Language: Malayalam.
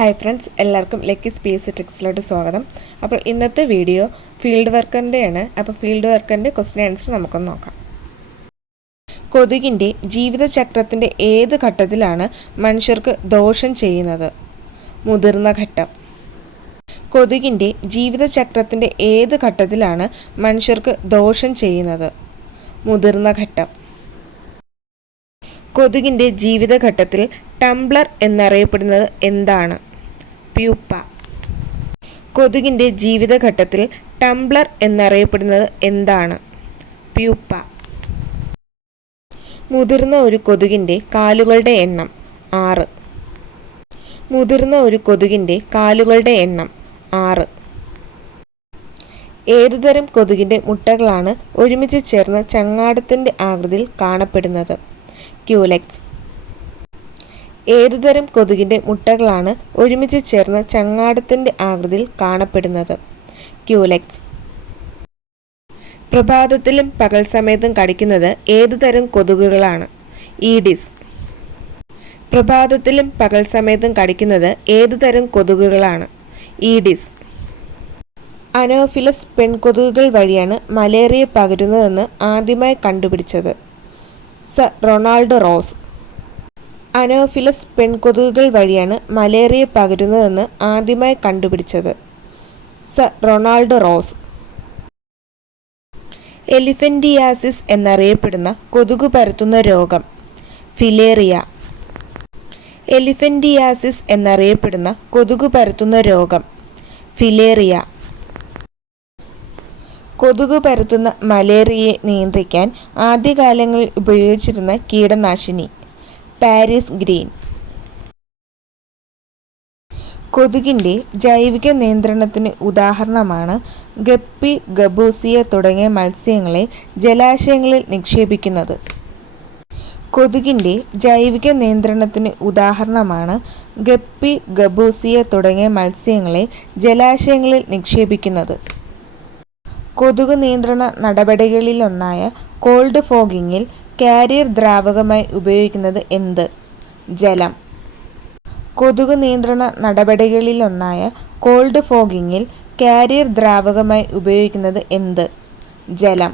ഹായ് ഫ്രണ്ട്സ്, എല്ലാവർക്കും ലക്കി സ്പേസ് ട്രിക്സിലോട്ട് സ്വാഗതം. അപ്പോൾ ഇന്നത്തെ വീഡിയോ ഫീൽഡ് വർക്കറിൻ്റെയാണ്. അപ്പോൾ ഫീൽഡ് വർക്കറിൻ്റെ ക്വസ്റ്റ്യൻ ആൻസർ നമുക്കൊന്ന് നോക്കാം. കൊതുകിൻ്റെ ജീവിതചക്രത്തിൻ്റെ ഏത് ഘട്ടത്തിലാണ് മനുഷ്യർക്ക് ദോഷം ചെയ്യുന്നത്? മുതിർന്ന ഘട്ടം. കൊതുകിൻ്റെ ജീവിതചക്രത്തിൻ്റെ ഏത് ഘട്ടത്തിലാണ് മനുഷ്യർക്ക് ദോഷം ചെയ്യുന്നത്? മുതിർന്ന ഘട്ടം. കൊതുകിൻ്റെ ജീവിതഘട്ടത്തിൽ ടംബ്ലർ എന്നറിയപ്പെടുന്നത് എന്താണ്? പ്യൂപ്പ. കൊതുകിൻ്റെ ജീവിതഘട്ടത്തിൽ ടംബ്ലർ എന്നറിയപ്പെടുന്നത് എന്താണ്? പ്യൂപ്പ. മുതിർന്ന ഒരു കൊതുകിൻ്റെ കാലുകളുടെ എണ്ണം 6. മുതിർന്ന ഒരു കൊതുകിൻ്റെ കാലുകളുടെ എണ്ണം 6. ഏതുതരം കൊതുകിൻ്റെ മുട്ടകളാണ് ഒരുമിച്ച് ചേർന്ന് ചങ്ങാടത്തിൻ്റെ ആകൃതിയിൽ കാണപ്പെടുന്നത്? ക്യൂലെക്സ്. ഏതുതരം കൊതുകിൻ്റെ മുട്ടകളാണ് ഒരുമിച്ച് ചേർന്ന് ചങ്ങാടത്തിൻ്റെ ആകൃതിയിൽ കാണപ്പെടുന്നത്? ക്യൂലെക്സ്. പ്രഭാതത്തിലും പകൽ സമയത്തും കടിക്കുന്നത് ഏതുതരം കൊതുകുകളാണ്? ഈഡിസ്. പ്രഭാതത്തിലും പകൽ സമയത്തും കടിക്കുന്നത് ഏതുതരം കൊതുകുകളാണ്? ഈഡിസ്. അനോഫിലസ് പെൺകൊതുകുകൾ വഴിയാണ് മലേറിയ പകരുന്നതെന്ന് ആദ്യമായി കണ്ടുപിടിച്ചത്? Sir Ronald rose. അനോഫിലസ് പെൺകൊതുകുകൾ വഴിയാണ് മലേറിയ പകരുന്നതെന്ന് ആദ്യമായി കണ്ടുപിടിച്ചത്? Sir Ronald rose. എലിഫന്റിയാസിസ് എന്നറിയപ്പെടുന്ന കൊതുകു പരത്തുന്ന രോഗം? ഫിലേറിയ. എലിഫന്റിയാസിസ് എന്നറിയപ്പെടുന്ന കൊതുകു പരത്തുന്ന രോഗം? ഫിലേറിയ. കൊതുകു പരത്തുന്ന മലേറിയയെ നിയന്ത്രിക്കാൻ ആദ്യകാലങ്ങളിൽ ഉപയോഗിച്ചിരുന്ന കീടനാശിനി? Paris green. കൊതുകിൻ്റെ ജൈവിക നിയന്ത്രണത്തിന് ഉദാഹരണമാണ് ഗപ്പി, ഗബൂസിയ തുടങ്ങിയ മത്സ്യങ്ങളെ ജലാശയങ്ങളിൽ നിക്ഷേപിക്കുന്നത്. കൊതുകിൻ്റെ ജൈവിക നിയന്ത്രണത്തിന് ഉദാഹരണമാണ് ഗപ്പി, ഗബൂസിയ തുടങ്ങിയ മത്സ്യങ്ങളെ ജലാശയങ്ങളിൽ നിക്ഷേപിക്കുന്നത്. കൊതുക് നിയന്ത്രണ നടപടികളിലൊന്നായ കോൾഡ് ഫോഗിങ്ങിൽ കാരിയർ ദ്രാവകമായി ഉപയോഗിക്കുന്നത് എന്ത്? ജലം. കൊതുക് നിയന്ത്രണ നടപടികളിലൊന്നായ കോൾഡ് ഫോഗിങ്ങിൽ കാരിയർ ദ്രാവകമായി ഉപയോഗിക്കുന്നത് എന്ത്? ജലം.